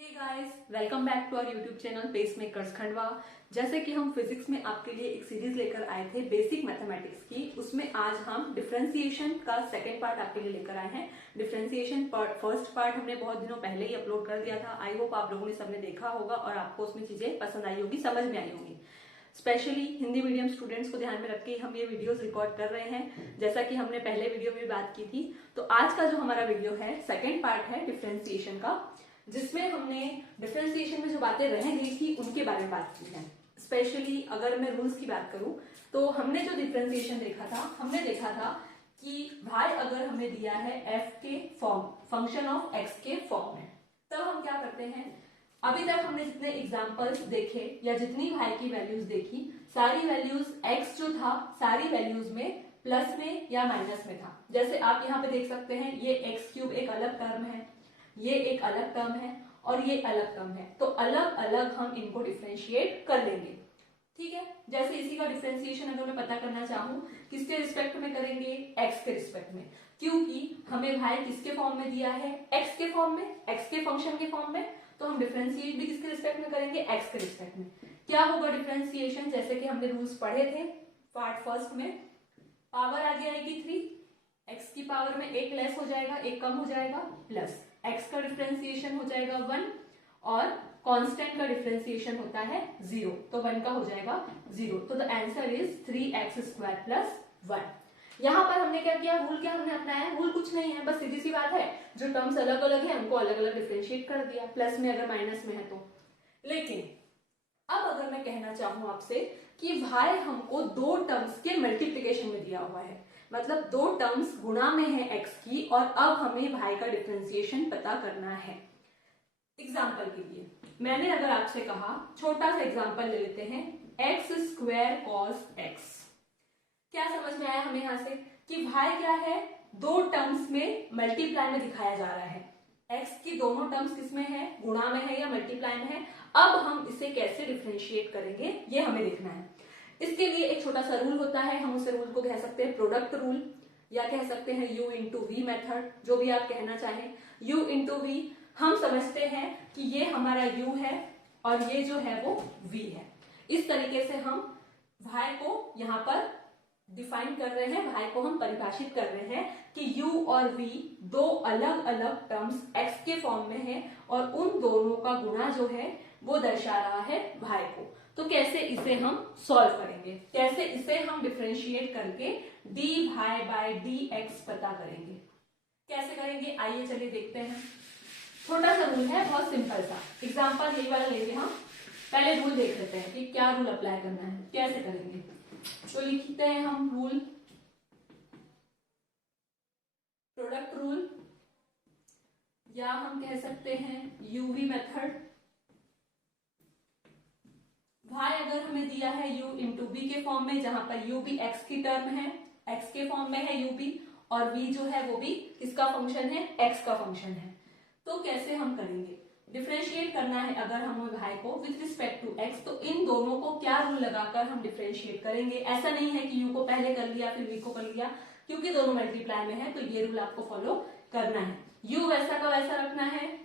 Hey guys, welcome back to our YouTube channel Pacemakers Khandwa. जैसे कि हम फिजिक्स में आपके लिए एक सीरीज लेकर आए थे बेसिक मैथमेटिक्स की, उसमें आज हम डिफरेंशिएशन का सेकंड पार्ट आपके लिए लेकर आए हैं। डिफरेंशिएशन फर्स्ट पार्ट हमने बहुत दिनों पहले ही अपलोड कर दिया था। आई होप आप लोगों ने सबने देखा होगा और आपको उसमें चीजें पसंद आई होगी, समझ में आई होंगी। स्पेशली हिंदी मीडियम स्टूडेंट्स को ध्यान में रख के हम ये वीडियोस रिकॉर्ड कर रहे हैं, जैसा कि हमने पहले वीडियो में भी बात की थी। तो आज का जो हमारा वीडियो है सेकंड पार्ट है डिफरेंशिएशन का, जिसमें हमने डिफरेंशिएशन में जो बातें रह गई थी उनके बारे में बात की है। स्पेशली अगर मैं रूल्स की बात करूं तो हमने जो डिफरेंशिएशन देखा था, हमने देखा था कि भाई अगर हमें दिया है f के फॉर्म, फंक्शन ऑफ x के फॉर्म में, तब हम क्या करते हैं। अभी तक हमने जितने एग्जांपल्स देखे या जितनी भाई की वैल्यूज देखी, सारी वैल्यूज x जो था सारी वैल्यूज में प्लस में या माइनस में था। जैसे आप यहाँ पे देख सकते हैं, ये एक्स क्यूब एक अलग टर्म है, ये एक अलग टर्म है और ये अलग टर्म है, तो अलग अलग हम इनको डिफरेंशिएट कर लेंगे। ठीक है, जैसे इसी का डिफरेंशिएशन अगर मैं पता करना चाहूं, किसके रिस्पेक्ट में करेंगे, एक्स के रिस्पेक्ट में, क्योंकि हमें भाई किसके फॉर्म में दिया है, एक्स के फॉर्म में, एक्स के फंक्शन के फॉर्म में, तो हम डिफरेंशिएट भी किसके रिस्पेक्ट में करेंगे, एक्स के रिस्पेक्ट में। क्या होगा डिफरेंशिएशन, जैसे कि हमने रूल्स पढ़े थे पार्ट फर्स्ट में, पावर आगे आएगी 3, एक्स की पावर में एक लेस हो जाएगा, एक कम हो जाएगा, प्लस x का डिफरेंशिएशन हो जाएगा 1 और कांस्टेंट का डिफरेंशिएशन होता है 0, तो 1 का हो जाएगा 0। तो द आंसर इज 3x² + 1। यहां पर हमने क्या किया, रूल क्या हमने अपनाया, रूल कुछ नहीं है, बस सीधी सी बात है, जो टर्म्स अलग अलग है उनको अलग अलग डिफरेंशिएट कर दिया, प्लस में अगर माइनस में है तो। लेकिन अब अगर मैं कहना चाहूं आपसे कि भाई हमको दो टर्म्स के मल्टीप्लीकेशन में दिया हुआ है, मतलब दो टर्म्स गुणा में है x की, और अब हमें भाई का डिफरेंशिएशन पता करना है। एग्जाम्पल के लिए मैंने अगर आपसे कहा, छोटा सा एग्जाम्पल ले लेते हैं, x² cos x। क्या समझ में आया हमें यहां से कि भाई क्या है, दो टर्म्स में मल्टीप्लाई में दिखाया जा रहा है, x की दोनों टर्म्स किसमें है, गुणा में है या मल्टीप्लाई में है। अब हम इसे कैसे डिफरेंशिएट करेंगे ये हमें देखना है। इसके लिए एक छोटा सा रूल होता है, हम उस रूल को कह सकते हैं प्रोडक्ट रूल, या कह सकते हैं u × v मेथड, जो भी आप कहना चाहें। u × v हम समझते हैं कि ये हमारा u है और ये जो है वो v है। इस तरीके से हम भाई को यहाँ पर डिफाइन कर रहे हैं, भाई को हम परिभाषित कर रहे हैं कि u और v दो अलग अलग टर्म्स x के फॉर्म में है और उन दोनों का गुणा जो है वो दर्शा रहा है भाई को। तो कैसे इसे हम सॉल्व करेंगे, कैसे इसे हम डिफरेंशिएट करके dy/dx पता करेंगे, कैसे करेंगे, आइए चलिए देखते हैं। छोटा सा रूल है, बहुत सिंपल सा एग्जांपल यही वाला लेंगे हम। पहले रूल देख लेते हैं कि क्या रूल अप्लाई करना है, कैसे करेंगे। तो लिखते हैं हम रूल, प्रोडक्ट रूल, या हम कह सकते हैं यूवी मेथड। भाई अगर हमें दिया है u × v के फॉर्म में, जहां पर u भी x की टर्म है, x के फॉर्म में है u भी, और v जो है वो भी किसका फंक्शन है, x का फंक्शन है। तो कैसे हम करेंगे, डिफरेंशिएट करना है अगर हमें भाई को विथ रिस्पेक्ट टू x, तो इन दोनों को क्या रूल लगाकर हम डिफरेंशिएट करेंगे। ऐसा नहीं है कि u को पहले कर लिया फिर v को कर लिया, क्योंकि दोनों मल्टीप्लाई में है, तो ये रूल आपको फॉलो करना है। u वैसा का वैसा रखना है,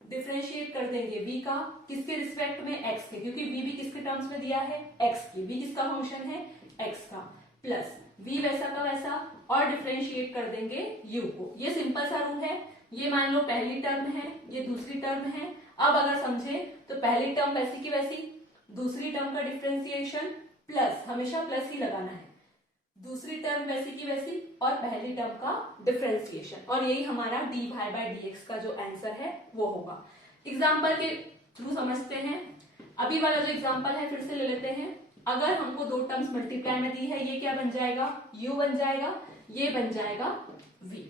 डिफरेंशिएट कर देंगे v का, किसके रिस्पेक्ट में, x के, क्योंकि v भी किसके टर्म्स में दिया है, x की, v किसका फंक्शन है, x का, प्लस v वैसा का वैसा, और डिफरेंशिएट कर देंगे u को। ये सिंपल सा रूल है। ये मान लो पहली टर्म है, ये दूसरी टर्म है। अब अगर समझे तो पहली टर्म वैसी की वैसी, दूसरी टर्म का डिफरेंशिएशन प्लस, हमेशा प्लस ही लगाना है, दूसरी टर्म वैसी की वैसी और पहली टर्म का डिफरेंशिएशन, और यही हमारा dy/dx का जो आंसर है वो होगा। एग्जाम्पल के थ्रू समझते हैं। अभी वाला जो एग्जाम्पल है फिर से ले लेते हैं। अगर हमको दो टर्म्स मल्टीप्लाई में दी है, ये क्या बन जाएगा, u बन जाएगा, ये बन जाएगा v।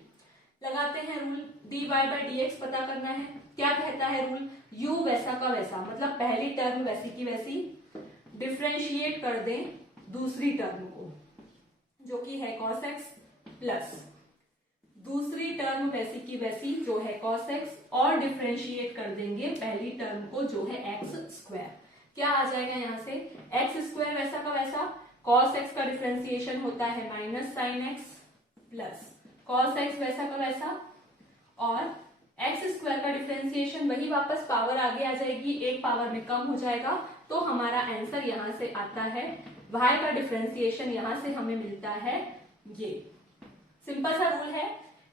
लगाते हैं रूल, dy/dx पता करना है। क्या कहता है रूल, u वैसा का वैसा, मतलब पहली टर्म वैसी की वैसी, डिफरेंशिएट कर दें दूसरी टर्म को जो कि है cos x, प्लस दूसरी टर्म वैसी की वैसी जो है cos x, और डिफरेंशिएट कर देंगे पहली टर्म को जो है x²। क्या आ जाएगा यहाँ से, x² वैसा का वैसा, cos x का डिफरेंशिएशन होता है -sin x, plus cos x वैसा का वैसा, और एक्स स्क्वायर का डिफरेंशिएशन वही वापस पावर आगे आ जाएगी, एक पावर में कम हो जाएगा, तो हमारा आंसर यहां से आता है y का डिफरेंशिएशन यहां से हमें मिलता है ये। सिंपल सा रूल है,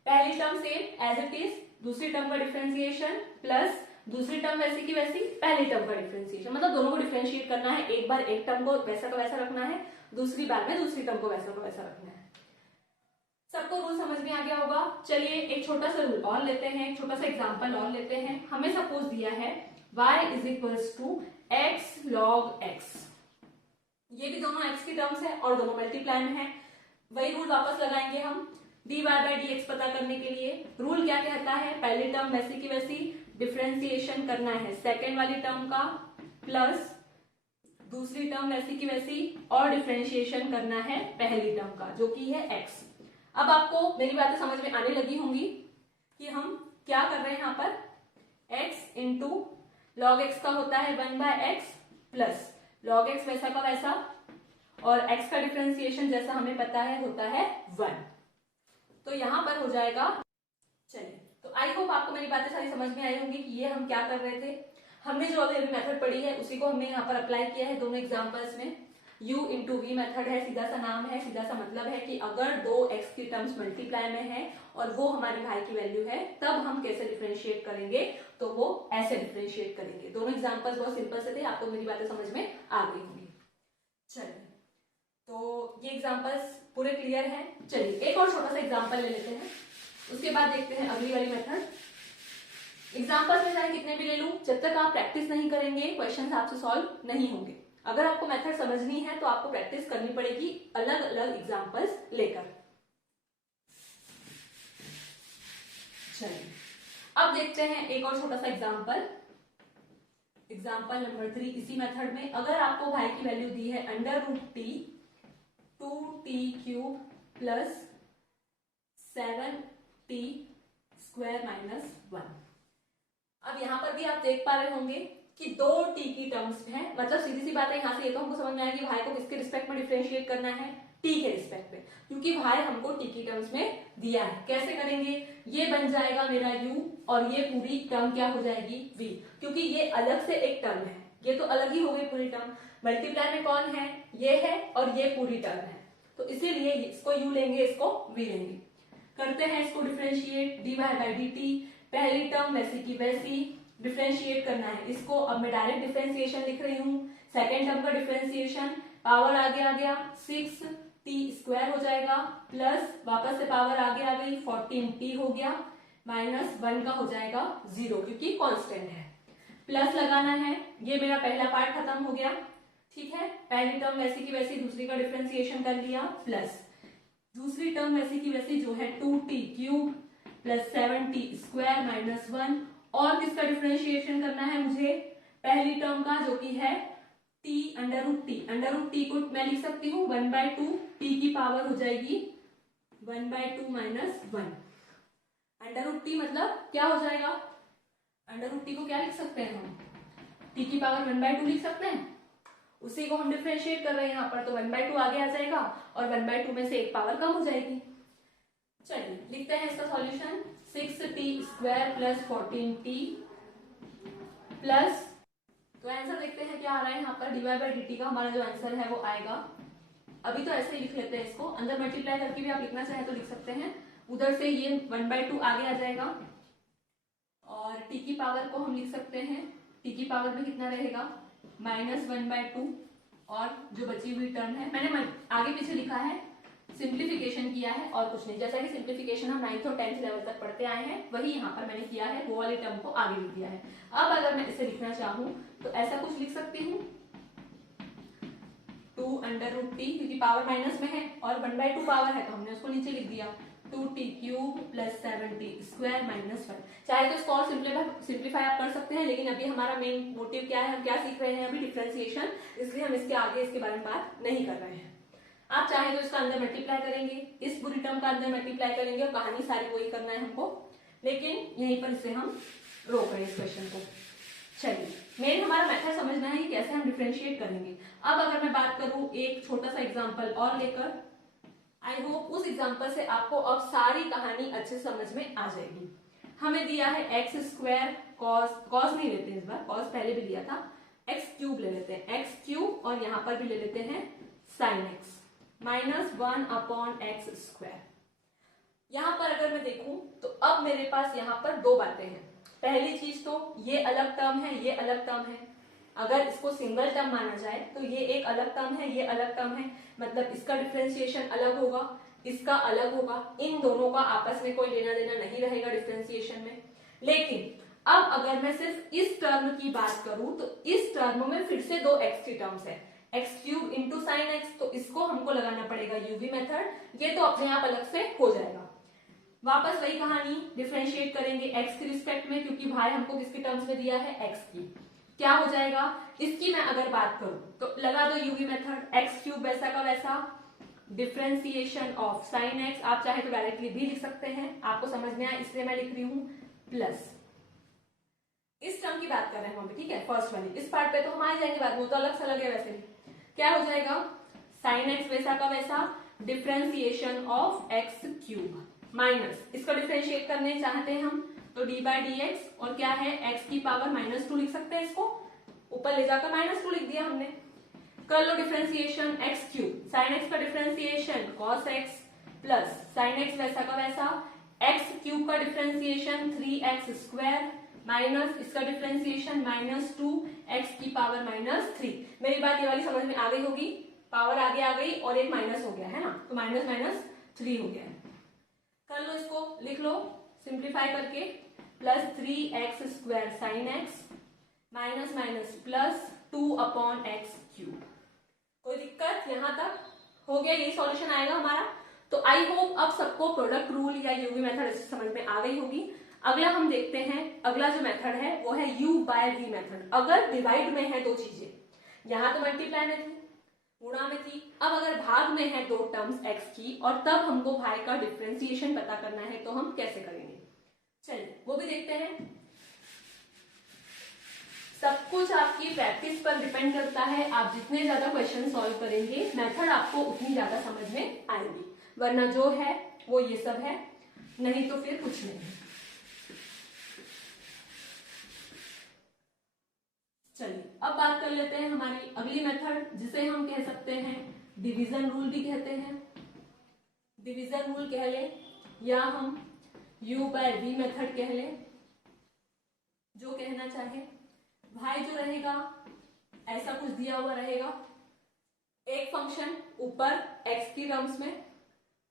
पहली term same as it is, दूसरी टर्म का डिफरेंशिएशन प्लस दूसरी टर्म वैसी की वैसी पहली टर्म का डिफरेंशिएशन, मतलब दोनों को डिफरेंशिएट करना है, एक बार एक टर्म को वैसा का वैसा रखना है, दूसरी बार में दूसरी टर्म को वैसा का वैसा रखना है। सबको रूल समझ में आ गया होगा। चलिए एक छोटा सा रूल और लेते हैं, एक छोटा सा एग्जांपल और लेते हैं। हमें सपोज दिया है y is equals to x log x, ये भी दोनों x की टर्म्स है और दोनों मल्टीप्लाई में है। वही रूल वापस लगाएंगे हम dy बाई dx पता करने के लिए। रूल क्या कहता है, पहली टर्म वैसी की वैसी डिफरेंशिएशन करना है सेकेंड वाली टर्म का, प्लस दूसरी टर्म वैसी की वैसी और डिफरेंशिएशन करना है पहली टर्म का जो कि है x। अब आपको मेरी बातें समझ में आने लगी होंगी कि हम क्या कर रहे हैं यहाँ पर, x इंटू लॉग एक्स का होता है 1 by x plus log x वैसा का वैसा, और x का डिफरेंशिएशन जैसा हमें पता है होता है 1, तो यहां पर हो जाएगा। चलिए, तो आई होप आपको मेरी बातें सारी समझ में आई होंगी कि ये हम क्या कर रहे थे। हमने जो अभी मेथड पढ़ी है उसी को हमने यहाँ पर अप्लाई किया है दोनों एग्जांपल्स में। u इंटू वी मेथड है, सीधा सा नाम है, सीधा सा मतलब है कि अगर दो x की टर्म्स मल्टीप्लाई में है और वो हमारे भाई की वैल्यू है तब हम कैसे डिफरेंशिएट करेंगे, तो वो ऐसे डिफरेंशिएट करेंगे। दोनों एग्जांपल्स बहुत सिंपल से थे, आपको मेरी बातें समझ में आ गई होंगी। चलिए, तो ये एग्जांपल्स पूरे क्लियर हैं। चलिए एक और छोटा सा एग्जांपल ले लेते हैं, उसके बाद देखते हैं अगली वाली मेथड। एग्जांपल्स में चाहे कितने भी ले लूं, जब तक आप प्रैक्टिस नहीं करेंगे क्वेश्चंस आपसे सॉल्व नहीं होंगे। अगर आपको मेथड समझनी है तो आपको प्रैक्टिस करनी पड़ेगी अलग अलग एग्जांपल्स लेकर। चलिए अब देखते हैं एक और छोटा सा एग्जांपल, एग्जांपल नंबर 3। इसी मेथड में अगर आपको भाई की वैल्यू दी है under root t 2t³ plus 7t square minus 1। अब यहां पर भी आप देख पा रहे होंगे कि दो t की टर्म्स है, मतलब सीधी सी बात है, यहाँ से ये तो हमको समझ में आया कि भाई को किसके रिस्पेक्ट में डिफरेंशिएट करना है, t के रिस्पेक्ट में, क्योंकि भाई हमको t की टर्म्स में दिया है। कैसे करेंगे, ये बन जाएगा मेरा u और ये पूरी टर्म क्या हो जाएगी v, क्योंकि ये अलग से एक टर्म है, ये तो अलग ही हो गई पूरी टर्म। मल्टीप्लाई में कौन है, ये है और ये पूरी टर्म है, तो इसीलिए इसको u लेंगे, इसको v लेंगे। करते हैं इसको डिफरेंशिएट, dy बाई dt, पहली टर्म वैसी की वैसी डिफरेंशिएट करना है इसको। अब मैं डायरेक्ट डिफरेंशिएशन लिख रही हूँ, सेकेंड टर्म का डिफरेंशिएशन, पावर आगे आ गया 6t स्क्वायर हो जाएगा, प्लस वापस से पावर आगे आ गई 14t हो गया, माइनस 1 का हो जाएगा 0 क्योंकि कांस्टेंट है। प्लस लगाना है, ये मेरा पहला पार्ट खत्म हो गया, ठीक है। पहली टर्म वैसी की वैसी दूसरी का डिफरेंशिएशन कर लिया, प्लस दूसरी टर्म वैसी की वैसी जो है 2t³ plus 7t square minus 1, और किसका डिफरेंशिएशन करना है मुझे, पहली टर्म का जो कि है t under root t. Under root t को मैं लिख सकती हूँ 1/2, t की पावर हो जाएगी 1/2 माइनस 1। अंडर रूट टी मतलब क्या हो जाएगा, अंडर रूट टी को क्या लिख सकते हैं हम, t की पावर 1/2 लिख सकते हैं, उसी को हम डिफरेंशिएट कर रहे हैं यहाँ पर, तो 1/2 आगे आ जाएगा और 1/2 में से एक पावर कम हो जाएगी। चलिए लिखते हैं इसका solution, 6t square plus 14t plus, तो आंसर देखते हैं क्या आ रहा है यहाँ पर, dy बाई dt का हमारा जो आंसर है वो आएगा। अभी तो ऐसे ही लिख लेते हैं इसको, अंदर मल्टीप्लाई करके भी आप लिखना चाहें तो लिख सकते हैं, उधर से ये 1/2 आगे आ जाएगा और t की पावर को हम लिख सकते हैं, t की पावर में कितना रहेगा -1/2, और जो बची हुई टर्म है मैंने आगे पीछे लिखा है, सिंप्लीफिकेशन किया है और कुछ नहीं। जैसा कि सिंप्लीफिकेशन हम 9th और 10th लेवल तक पढ़ते आए हैं वही यहाँ पर मैंने किया है, वो वाली टर्म को आगे लिख दिया है। अब अगर मैं इसे लिखना चाहूँ तो ऐसा कुछ लिख सकती हूँ, 2 अंडर रूट टी, क्योंकि पावर माइनस में है और 1/2 पावर है तो हमने उसको नीचे लिख दिया, 2t³ plus 7t square minus 1। चाहे तो इसको और सिंप्लीफाई आप कर सकते हैं, लेकिन अभी हमारा मेन मोटिव क्या है, हम क्या सीख रहे हैं अभी, डिफरेंशिएशन, इसलिए हम इसके आगे इसके बारे में बात नहीं कर रहे हैं। आप चाहे तो इसका अंदर मल्टीप्लाई करेंगे, इस पूरी टर्म का अंदर मल्टीप्लाई करेंगे और कहानी सारी वही करना है हमको, लेकिन यहीं पर इसे हम रोक रहे हैं इस क्वेश्चन को। चलिए मेन हमारा मेथड समझना है कि कैसे हम डिफरेंशिएट करेंगे। अब अगर मैं बात करूं एक छोटा सा एग्जांपल और लेकर, आई होप उस एग्जांपल से आपको अब सारी कहानी अच्छे समझ में आ जाएगी। हमें दिया है एक्स स्क्वायर कॉस नहीं लेते इस बार, कॉस पहले भी दिया था, एक्स क्यूब ले लेते हैं, एक्स क्यूब और यहां पर भी ले लेते हैं साइन एक्स माइनस 1/x²। यहां पर अगर मैं देखूं तो अब मेरे पास यहां पर दो बातें हैं। पहली चीज तो ये अलग टर्म है, ये अलग टर्म है, अगर इसको सिंगल टर्म माना जाए तो ये एक अलग टर्म है, ये अलग टर्म है, मतलब इसका डिफरेंशिएशन अलग होगा, इसका अलग होगा, इन दोनों का आपस में कोई लेना देना नहीं रहेगा डिफरेंशिएशन में। लेकिन अब अगर मैं सिर्फ इस टर्म की बात करूं तो इस टर्म में फिर से दो एक्स की टर्म्स है, x cube into sine x, तो इसको हमको लगाना पड़ेगा यूवी मेथड, ये तो अपने आप अलग से हो जाएगा। वापस वही कहानी, डिफरेंशिएट करेंगे एक्स के रिस्पेक्ट में, क्योंकि भाई हमको किसकी टर्म्स में दिया है, एक्स की। क्या हो जाएगा, इसकी मैं अगर बात करूं तो लगा दो यूवी मेथड, एक्स क्यूब वैसा का वैसा, डिफरेंशिएशन ऑफ साइन एक्स, आप चाहे तो डायरेक्टली भी लिख सकते हैं, आपको समझ में आया इसलिए मैं लिख रही हूं, प्लस इस टर्म की बात कर रहे हैं हम, ठीक है, फर्स्ट वाली, इस पार्ट पे तो हम आ जाएंगे बाद में, वो तो अलग से अलग है वैसे भी। क्या हो जाएगा, साइन एक्स वैसा का वैसा, differentiation of x cube minus, इसको डिफरेंशिएट करने चाहते हैं हम तो डी बाई डी एक्स, और क्या है एक्स की पावर -2 लिख सकते हैं, इसको ऊपर ले जाकर -2 लिख दिया हमने। कर लो differentiation x cube, sine x का differentiation cos x plus sine x वैसा का वैसा, एक्स क्यूब का डिफरेंशिएशन 3x² माइनस इसका डिफरेंशिएशन -2x की पावर -3। मेरी बात ये वाली समझ में आ गई होगी, पावर आगे आ गई और एक माइनस हो गया है ना, तो -3 हो गया है। कर लो इसको, लिख लो सिंप्लीफाई करके, plus 3x² sine x minus minus plus 2/x³। कोई दिक्कत, यहां तक हो गया, ये सॉल्यूशन आएगा हमारा। तो आई होप अब सबको प्रोडक्ट रूल या यूवी मेथड समझ में आ गई होगी। अगला हम देखते हैं, अगला जो मेथड है वो है u बाय v मेथड। अगर डिवाइड में है दो चीजें, यहां तो मल्टीप्लाई में थी, गुणा में थी, अब अगर भाग में है दो टर्म्स x की और तब हमको भाई का डिफरेंशिएशन पता करना है, तो हम कैसे करेंगे, चलिए वो भी देखते हैं। सब कुछ आपकी प्रैक्टिस पर डिपेंड करता है, आप जितने ज्यादा क्वेश्चन सॉल्व करेंगे मेथड आपको उतनी ज्यादा समझ में आएगी, वरना जो है वो ये सब है, नहीं तो फिर कुछ नहीं। चलिए अब बात कर लेते हैं हमारी अगली मेथड, जिसे हम कह सकते हैं डिवीजन रूल भी कहते हैं, डिवीजन रूल कह ले या हम u बाय v मेथड कह ले, जो कहना चाहे। भाई जो रहेगा ऐसा कुछ दिया हुआ रहेगा, एक फंक्शन ऊपर x की टर्म्स में,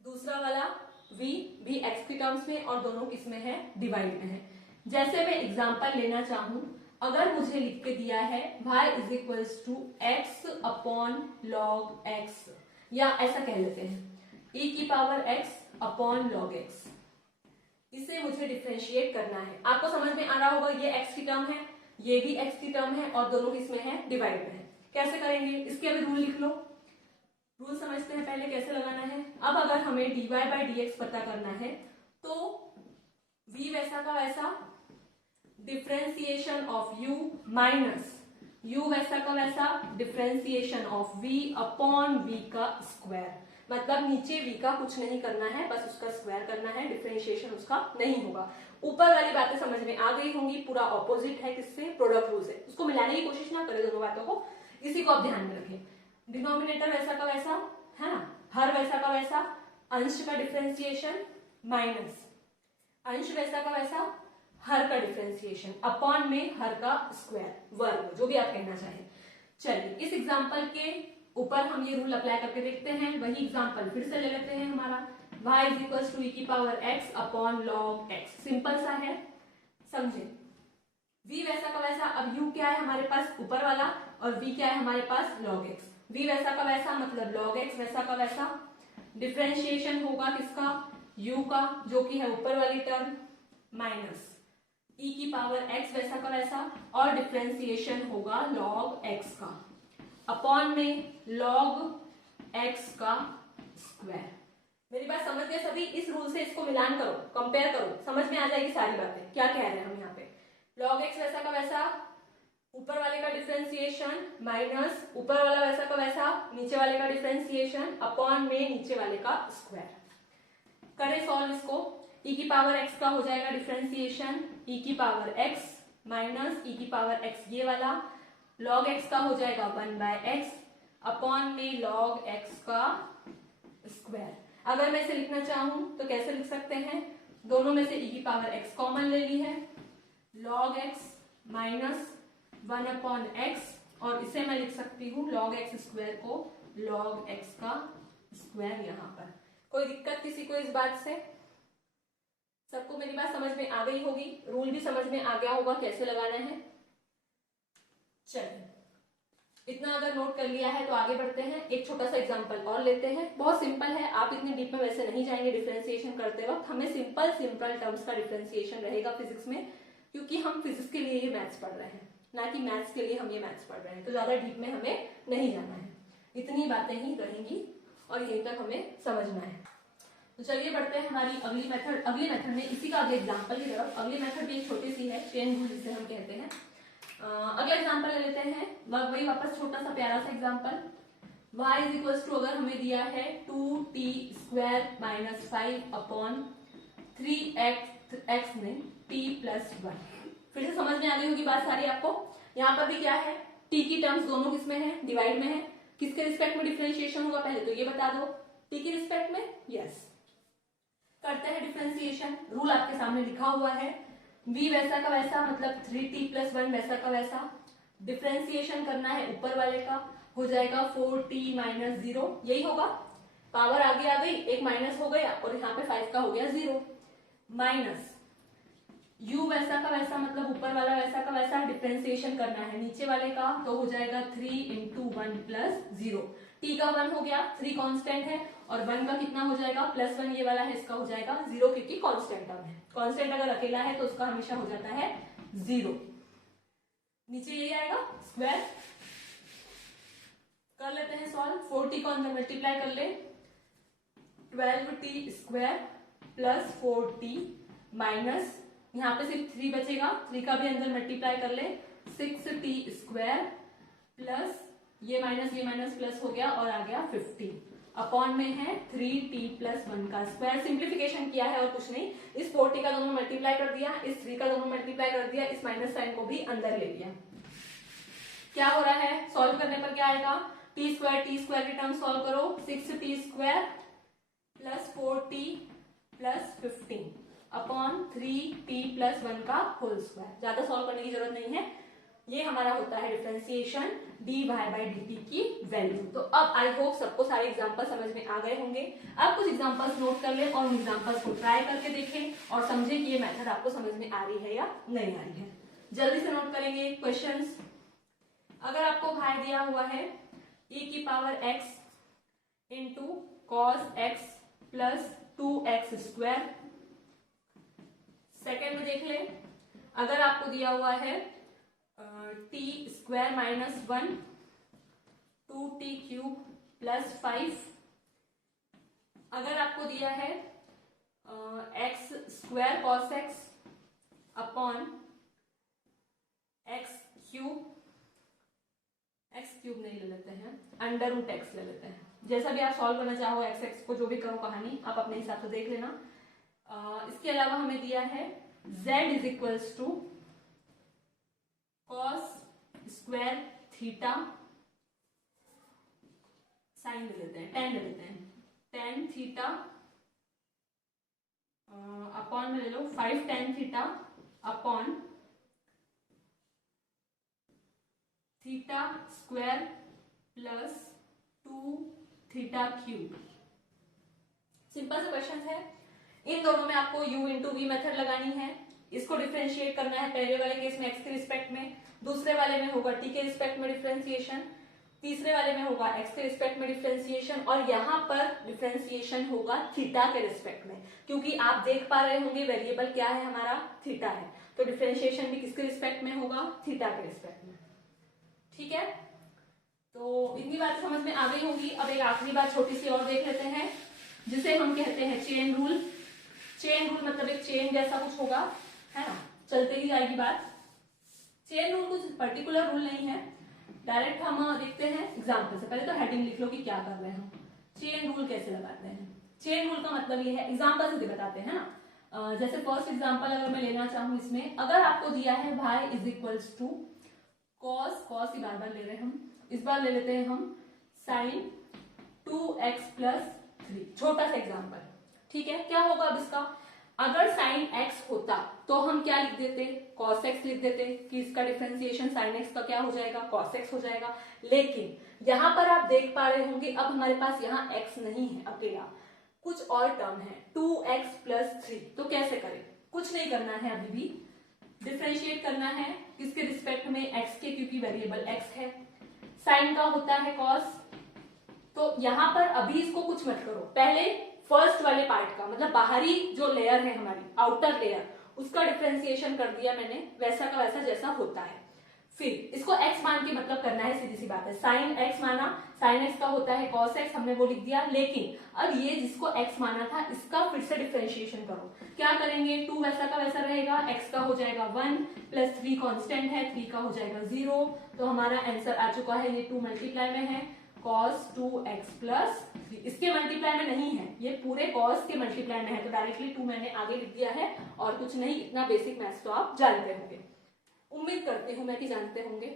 दूसरा वाला v भी x की टर्म्स में, और दोनों किसमें है, डिवाइड में है। जैसे मैं एग्जांपल लेना चाहूं, अगर मुझे लिख के दिया है y is equals to x/log x, या ऐसा कह लेते हैं e की पावर x/log x, इसे मुझे डिफरेंशिएट करना है। आपको समझ में आ रहा होगा, ये x की टर्म है, ये भी x की टर्म है, और दोनों किसमें है, डिवाइड में है। कैसे करेंगे, इसके अभी रूल लिख लो, रूल समझते हैं पहले कैसे लगाना है। अब अगर हमें dy बाई dx पता करना है तो v वैसा का वैसा, differentiation of u minus u वैसा का वैसा, differentiation of v upon v का स्क्वायर, मतलब नीचे v का कुछ नहीं करना है, बस उसका स्क्वायर करना है, डिफरेंशिएशन उसका नहीं होगा। ऊपर वाली बातें समझ में आ गई होंगी, पूरा ऑपोजिट है किससे, प्रोडक्ट रूल से, उसको मिलाने की कोशिश ना करें दोनों बातों को, इसी को आप ध्यान में रखें। डिनोमिनेटर वैसा का वैसा है ना, हर वैसा का वैसा, अंश का डिफरेंशिएशन माइनस अंश वैसा का वैसा, हर का डिफरेंशिएशन अपॉन में हर का स्क्वायर, वर्ग, जो भी आप कहना चाहें। चलिए इस एग्जांपल के ऊपर हम ये रूल अप्लाई करके देखते हैं। वही एग्जांपल फिर से ले लेते हैं, हमारा y is equal to e की power x upon log x, simple सा है, समझे। v वैसा का वैसा, अब u क्या है हमारे पास, ऊपर वाला, और v क्या है हमारे पास, log x। v वैसा का वैसा मतलब log x वैसा का वैसा, डिफरेंशिएशन होगा किसका, u का, जो कि है ऊपर वाली टर्म, माइनस e की पावर x वैसा का वैसा, और डिफरेंशिएशन होगा log x का, अपॉन में log x का स्क्वायर। मेरी बात समझ गए सभी, इस रूल से इसको मिलान करो, कंपेयर करो, समझ में आ जाएगी सारी बातें, क्या कह रहे हैं हम यहाँ पे। log x वैसा का वैसा, ऊपर वाले का डिफरेंशिएशन माइनस ऊपर वाला वैसा का वैसा, नीचे वाले का डिफरेंशिएशन अपॉन में नीचे वाले का स्क्वायर। करें सॉल्व इसको, e की पावर x का हो जाएगा डिफरेंशिएशन e की पावर x माइनस e की पावर x ये वाला, log x का हो जाएगा 1/x अपॉन में log x का स्क्वायर। अगर मैं इसे लिखना चाहूं तो कैसे लिख सकते हैं, दोनों में से e की पावर x कॉमन ले ली है, log x माइनस 1/x, और इसे मैं लिख सकती हूँ log x स्क्वायर को log x का स्क्वायर यहाँ पर। कोई दिक्कत किसी को इस बात से? सबको मेरी बात समझ में आ गई होगी, रूल भी समझ में आ गया होगा कैसे लगाना है। चलिए, इतना अगर नोट कर लिया है तो आगे बढ़ते हैं, एक छोटा सा एग्जांपल और लेते हैं। बहुत सिंपल है, आप इतनी डीप में वैसे नहीं जाएंगे डिफरेंशिएशन करते वक्त, हमें सिंपल टर्म्स का डिफरेंशिएशन रहेगा फिजिक्स में, क्योंकि हम फिजिक्स के लिए ये मैथ्स पढ़ रहे हैं, ना कि मैथ्स के लिए हम ये मैथ्स पढ़ रहे हैं, तो ज्यादा डीप में हमें नहीं जाना है, इतनी बातें ही रहेंगी और यहीं तक हमें समझना है। तो चलिए बढ़ते हैं हमारी अगली मेथड में, इसी का अगले एग्जाम्पल की तरफ। अगली मेथड भी एक छोटी सी है, चेन रूल जिसे हम कहते हैं। अगला एग्जाम्पल ले लेते हैं, वही वापस छोटा सा प्यारा सा example. y is equal to, अगर हमें दिया है 2t square minus 5 upon 3x नहीं t प्लस 1। फिर से समझ में आ गई होगी बात सारी आपको। यहाँ पर भी क्या है, t की टर्म्स दोनों किसमें है, डिवाइड में है। किसके रिस्पेक्ट में डिफरेंशिएशन होगा पहले तो ये बता दो, t की रिस्पेक्ट में। यस, करते हैं डिफरेंशिएशन। रूल आपके सामने लिखा हुआ है, v वैसा का वैसा मतलब 3t प्लस 1 वैसा का वैसा। डिफरेंशिएशन करना है ऊपर वाले का, हो जाएगा 4t माइनस 0, यही होगा। पावर आगे आ गई, एक माइनस हो गया और यहाँ पे 5 का हो गया 0, माइनस u वैसा का वैसा मतलब ऊपर वाला वैसा का वैसा। डिफरेंशिएशन करना है नीचे वाले का, तो हो जाएगा 3 इंटू 1 प्लस 0। t का 1 हो गया, 3 कांस्टेंट है, और 1 का कितना हो जाएगा, प्लस 1 ये वाला है, इसका हो जाएगा 0, क्योंकि कांस्टेंट टर्म है। कांस्टेंट अगर अकेला है तो उसका हमेशा हो जाता है 0। नीचे यही आएगा स्क्वायर। कर लेते हैं सॉल्व। 4t को अंदर मल्टीप्लाई कर ले, 12t square plus 4t minus, यहाँ पे सिर्फ 3 बचेगा, 3 का भी अंदर मल्टीप्लाई कर ले, 6t स्क्वायर प्लस ये माइनस प्लस हो गया और आ गया 50 अपॉन में है 3t प्लस 1 का स्क्वायर। सिंप्लीफिकेशन किया है और कुछ नहीं, इस 4t का दोनों मल्टीप्लाई कर दिया, इस 3 का दोनों मल्टीप्लाई कर दिया, इस माइनस साइन को भी अंदर ले लिया। क्या हो रहा है, सॉल्व करने पर क्या आएगा, t स्क्वायर की टर्म सॉल्व करो, 6t square plus 4t plus 15 upon 3t plus 1 का होल स्क्वायर। ज्यादा सॉल्व करने की जरूरत नहीं है, ये हमारा होता है डिफरेंशिएशन dy बाई dt की वैल्यू। तो अब आई होप सबको सारे एग्जांपल समझ में आ गए होंगे। अब कुछ एग्जांपल्स नोट कर ले और उन एग्जांपल्स को ट्राई करके देखें और समझें कि ये मेथड आपको समझ में आ रही है या नहीं आ रही है। जल्दी से नोट करेंगे क्वेश्चंस। अगर आपको भाई दिया हुआ है e की power x into cos x plus 2x square. Second में देख ले, अगर आपको दिया हुआ है t square minus 1 2t cube plus 5। अगर आपको दिया है x square cos x upon x cube नहीं ले लेते हैं, अंडर रूट x ले लेते हैं। जैसा भी आप सॉल्व करना चाहो, x को जो भी करो कहानी आप अपने हिसाब से देख लेना। इसके अलावा हमें दिया है z is equals to cos square theta, sine ले लेते हैं, tan ले लेते हैं, tan थीटा अपॉन में ले लो 5 tan theta upon theta square plus 2 theta cube. Simple सा क्वेश्चन है। इन दोनों में आपको u इंटू वी मेथड लगानी है। इसको डिफरेंशिएट करना है, पहले वाले केस में x के रिस्पेक्ट में, दूसरे वाले में होगा t के रिस्पेक्ट में डिफरेंशिएशन, तीसरे वाले में होगा x के रिस्पेक्ट में डिफरेंशिएशन, और यहाँ पर डिफरेंशिएशन होगा थीटा के रिस्पेक्ट में, क्योंकि आप देख पा रहे होंगे वेरिएबल क्या है हमारा, थीटा है, तो डिफरेंशिएशन भी किसके रिस्पेक्ट में होगा, थीटा के रिस्पेक्ट में। ठीक है, तो इतनी बात समझ में आ गई होगी। अब एक आखिरी बात छोटी सी और देख लेते हैं, जिसे हम कहते हैं चेन रूल। चेन रूल मतलब एक चेन जैसा कुछ होगा, है ना, चलते ही जाएगी बात। चेन रूल कुछ पर्टिकुलर रूल नहीं है, डायरेक्ट हम देखते हैं एग्जाम्पल से। पहले तो हेडिंग लिख लो कि क्या कर रहे हैं हम, चेन रूल कैसे लगाते हैं। चेन रूल का मतलब ये है, एग्जाम्पल से बताते हैं ना। जैसे फर्स्ट एग्जांपल अगर मैं लेना चाहूँ इसमें, अगर आपको दिया है y is equals to cos ही बार बार ले रहे हैं हम, इस बार ले लेते हैं हम साइन 2x प्लस 3, छोटा सा एग्जांपल, ठीक है। क्या होगा अब इसका, अगर साइन x होता तो हम क्या लिख देते, cos x लिख देते कि इसका डिफरेंशिएशन साइन x का क्या हो जाएगा, cos x हो जाएगा। लेकिन यहाँ पर आप देख पा रहे होंगे अब हमारे पास यहाँ x नहीं है अकेला, कुछ और टर्म है 2x प्लस 3, तो कैसे करें, कुछ नहीं करना है, अभी भी डिफरेंशिएट करना है किसके रिस्पेक्ट में, x के, क्योंकि वेरिएबल x है, साइन का होता है cos, तो यहां पर अभी इसको कुछ मत करो, पहले फर्स्ट वाले पार्ट का मतलब बाहरी जो लेयर है हमारी आउटर लेयर, उसका डिफरेंशिएशन कर दिया मैंने वैसा का वैसा जैसा होता है। फिर इसको x मान के मतलब करना है, सीधी सी बात है, साइन x माना, साइन x का होता है cos x, हमने वो लिख दिया। लेकिन अब ये जिसको x माना था इसका फिर से डिफरेंशिएशन करो, क्या करेंगे, 2 वैसा का वैसा रहेगा, x का हो जाएगा 1 प्लस 3 कांस्टेंट है, 3 का हो जाएगा 0, तो हमारा आंसर आ चुका है, ये 2 मल्टीप्लाई में है cos 2x प्लस 3, इसके मल्टीप्लाई में नहीं है, ये पूरे cos के मल्टीप्लाई में है, तो डायरेक्टली 2 मैंने आगे लिख दिया है और कुछ नहीं, इतना बेसिक मैथ्स तो आप जानते होंगे, उम्मीद करती हूं मैं कि जानते होंगे।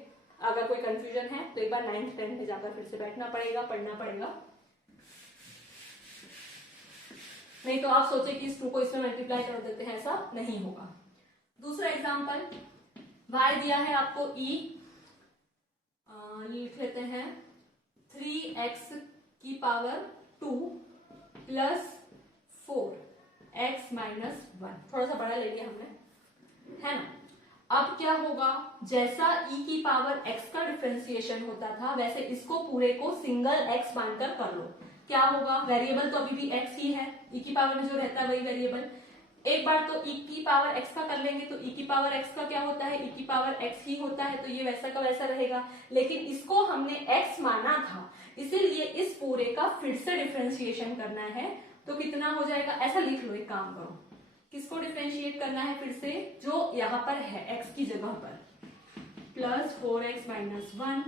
अगर कोई कंफ्यूजन है तो एक बार 9th 10th में जाकर फिर से बैठना पड़ेगा, पढ़ना पड़ेगा, नहीं तो आप सोचे कि इस 2 को इसमें मल्टीप्लाई कर देते हैं, ऐसा नहीं होगा। दूसरा एग्जांपल, y दिया है आपको e, लिख लेते हैं 3x की पावर 2 प्लस 4x माइनस 1, थोड़ा सा बड़ा ले लिया हमने, है ना। अब क्या होगा, जैसा e की पावर x का डिफरेंशिएशन होता था वैसे इसको पूरे को सिंगल x मानकर कर लो, क्या होगा, वेरिएबल तो अभी भी x ही है, e की पावर में जो रहता है वही वेरिएबल, एक बार तो e की पावर x का कर लेंगे तो e की पावर x का क्या होता है, e की पावर x ही होता है, तो ये वैसा का वैसा रहेगा। लेकिन इसको हमने x माना था, इसीलिए इस पूरे का फिर से डिफरेंशिएशन करना है, तो कितना हो जाएगा, ऐसा लिख लो, एक काम करो, किसको डिफरेंशिएट करना है फिर से, जो यहाँ पर है x की जगह पर, प्लस 4x माइनस 1,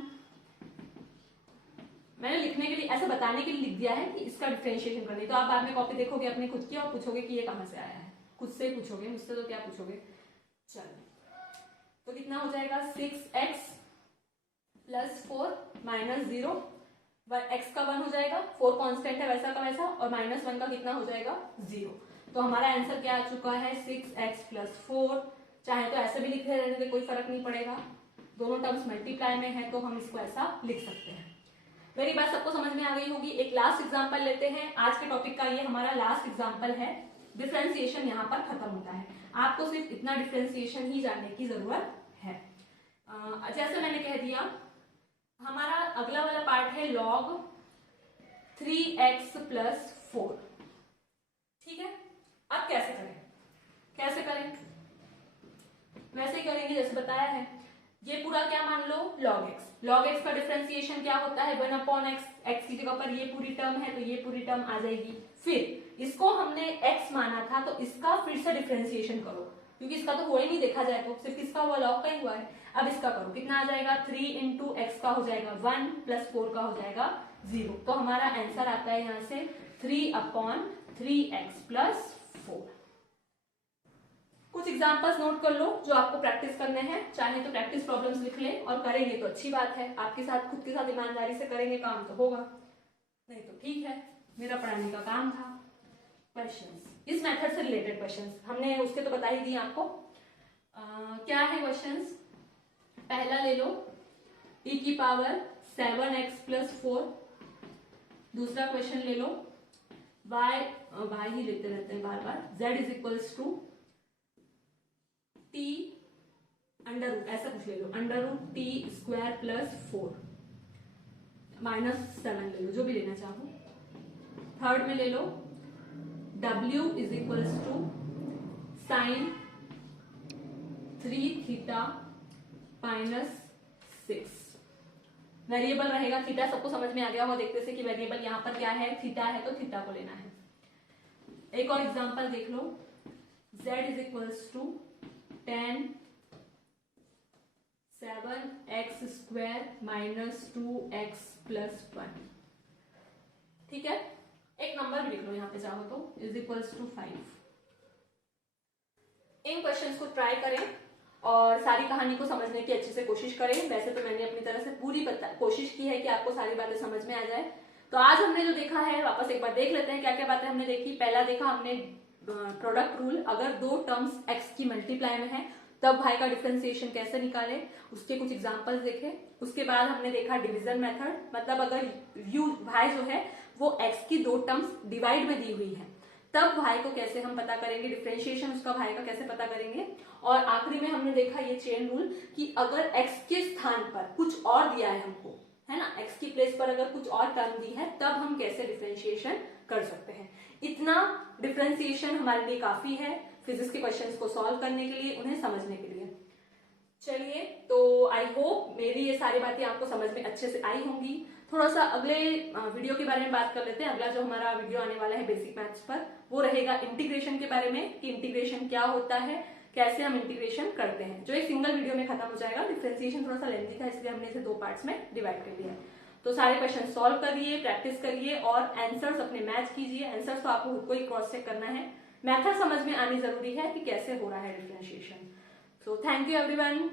मैंने लिखने के लिए, ऐसे बताने के लिए लिख दिया है कि इसका डिफरेंशिएशन करना है, तो आप बाद में कॉपी देखोगे अपने खुद की और पूछोगे कि ये कहां से आया है, खुद से पूछोगे, मुझसे तो क्या पूछोगे। चलो तो कितना हो जाएगा, 6x प्लस 4 माइनस 0, x का 1 हो जाएगा, 4 कांस्टेंट है वैसा का वैसा, और माइनस 1 का कितना हो जाएगा 0, तो हमारा आंसर क्या आ चुका है 6x प्लस 4, चाहे तो ऐसे भी लिखे रहने से कोई फर्क नहीं पड़ेगा, दोनों टर्म्स मल्टीप्लाई में है तो हम इसको ऐसा लिख सकते हैं। मेरी बात सबको समझ में आ गई होगी। एक लास्ट एग्जांपल लेते हैं, आज के टॉपिक का ये हमारा लास्ट एग्जांपल है, डिफरेंशिएशन यहाँ पर खत्म होता है, आपको सिर्फ इतना डिफरेंशिएशन ही जानने की जरूरत है। जैसे मैंने कह दिया, हमारा अगला वाला पार्ट है log 3x प्लस 4, ठीक है। अब कैसे करें, कैसे करें, वैसे ही करेंगे जैसे बताया है, ये पूरा क्या मान लो log x, log x का डिफरेंशिएशन क्या होता है 1 अपॉन x, x की जगह पर ये पूरी टर्म है तो ये पूरी टर्म आ जाएगी, फिर इसको हमने x माना था तो इसका फिर से डिफरेंशिएशन करो, क्योंकि इसका तो हो ही नहीं देखा जाए, तो सिर्फ किसका हुआ, log का ही हुआ है। अब इसका करो, कितना आ जाएगा, 3 इंटू एक्स का हो जाएगा 1 प्लस 4 का हो जाएगा 0, तो हमारा आंसर आता है यहाँ से 3 अपॉन 3x प्लस 4। कुछ एग्जांपल्स नोट कर लो जो आपको प्रैक्टिस करने हैं, चाहे तो प्रैक्टिस प्रॉब्लम्स लिख ले, और करेंगे तो अच्छी बात है, आपके साथ खुद के साथ ईमानदारी से करेंगे काम तो होगा, नहीं तो ठीक है, मेरा पढ़ाने का काम था। क्वेश्चंस, इस मेथड से रिलेटेड क्वेश्चंस हमने उसके तो बता ही दिए आपको। क्या है क्वेश्चंस, पहला ले लो e की पावर 7x प्लस 4, दूसरा क्वेश्चन ले लो y ही लेते रहते हैं बार बार, z is equals to t under root, ऐसा कुछ ले लो, under root t square plus 4 minus 7 ले लो, जो भी लेना चाहो। थर्ड में ले लो w is equals to sine 3 theta minus 6, variable रहेगा थीटा, सबको समझ में आ गया होगा देखते से कि वेरिएबल यहाँ पर क्या है, थीटा है, तो थीटा को लेना है। एक और एग्जांपल देख लो, z is equals to 10 7x square minus 2x plus 1, ठीक है। एक नंबर भी लिख लो यहाँ पे चाहो तो, इज इक्वल्स टू 5, इन क्वेश्चंस को ट्राई करें और सारी कहानी को समझने की अच्छे से कोशिश करें। वैसे तो मैंने अपनी तरह से पूरी कोशिश की है कि आपको सारी बातें समझ में आ जाए। तो आज हमने जो देखा है वापस एक बार देख लेते हैं क्या क्या बातें हमने देखी। पहला देखा हमने प्रोडक्ट रूल, अगर दो टर्म्स x की मल्टीप्लाई में है तब y का डिफरेंशिएशन कैसे निकाले, उसके कुछ एग्जांपल्स देखे। उसके बाद हमने देखा डिवीजन मेथड, मतलब अगर y जो है वो x की दो टर्म्स डिवाइड में दी हुई है तब y को कैसे हम पता करेंगे, डिफरेंशिएशन उसका y का कैसे पता करेंगे। और आखिरी में हमने देखा ये चेन रूल कि अगर x के स्थान पर कुछ और दिया है हमको, है ना, x की प्लेस पर अगर कुछ और टर्म दी है तब हम कैसे डिफरेंशिएशन कर सकते हैं। इतना डिफरेंशिएशन हमारे लिए काफी है फिजिक्स के क्वेश्चंस को सॉल्व करने के लिए, उन्हें समझने के लिए। चलिए, तो आई होप मेरी ये सारी बातें आपको समझ में अच्छे से आई होंगी। थोड़ा सा अगले वीडियो के बारे में बात कर लेते हैं। अगला जो हमारा वीडियो आने वाला है बेसिक मैथ्स पर, वो रहेगा इंटीग्रेशन के बारे में कि इंटीग्रेशन क्या होता है, कैसे हम इंटीग्रेशन करते हैं, जो एक सिंगल वीडियो में खत्म हो जाएगा। डिफरेंशिएशन थोड़ा सा लेंथी था इसलिए हमने इसे दो पार्ट्स में डिवाइड कर लिया है। तो सारे क्वेश्चन सॉल्व करिए, प्रैक्टिस करिए और आंसर्स अपने मैच कीजिए। आंसर्स तो आपको खुद को ही क्रॉस चेक करना है, मेथड समझ में आनी जरूरी है कि कैसे हो रहा है differentiation. So thank you everyone.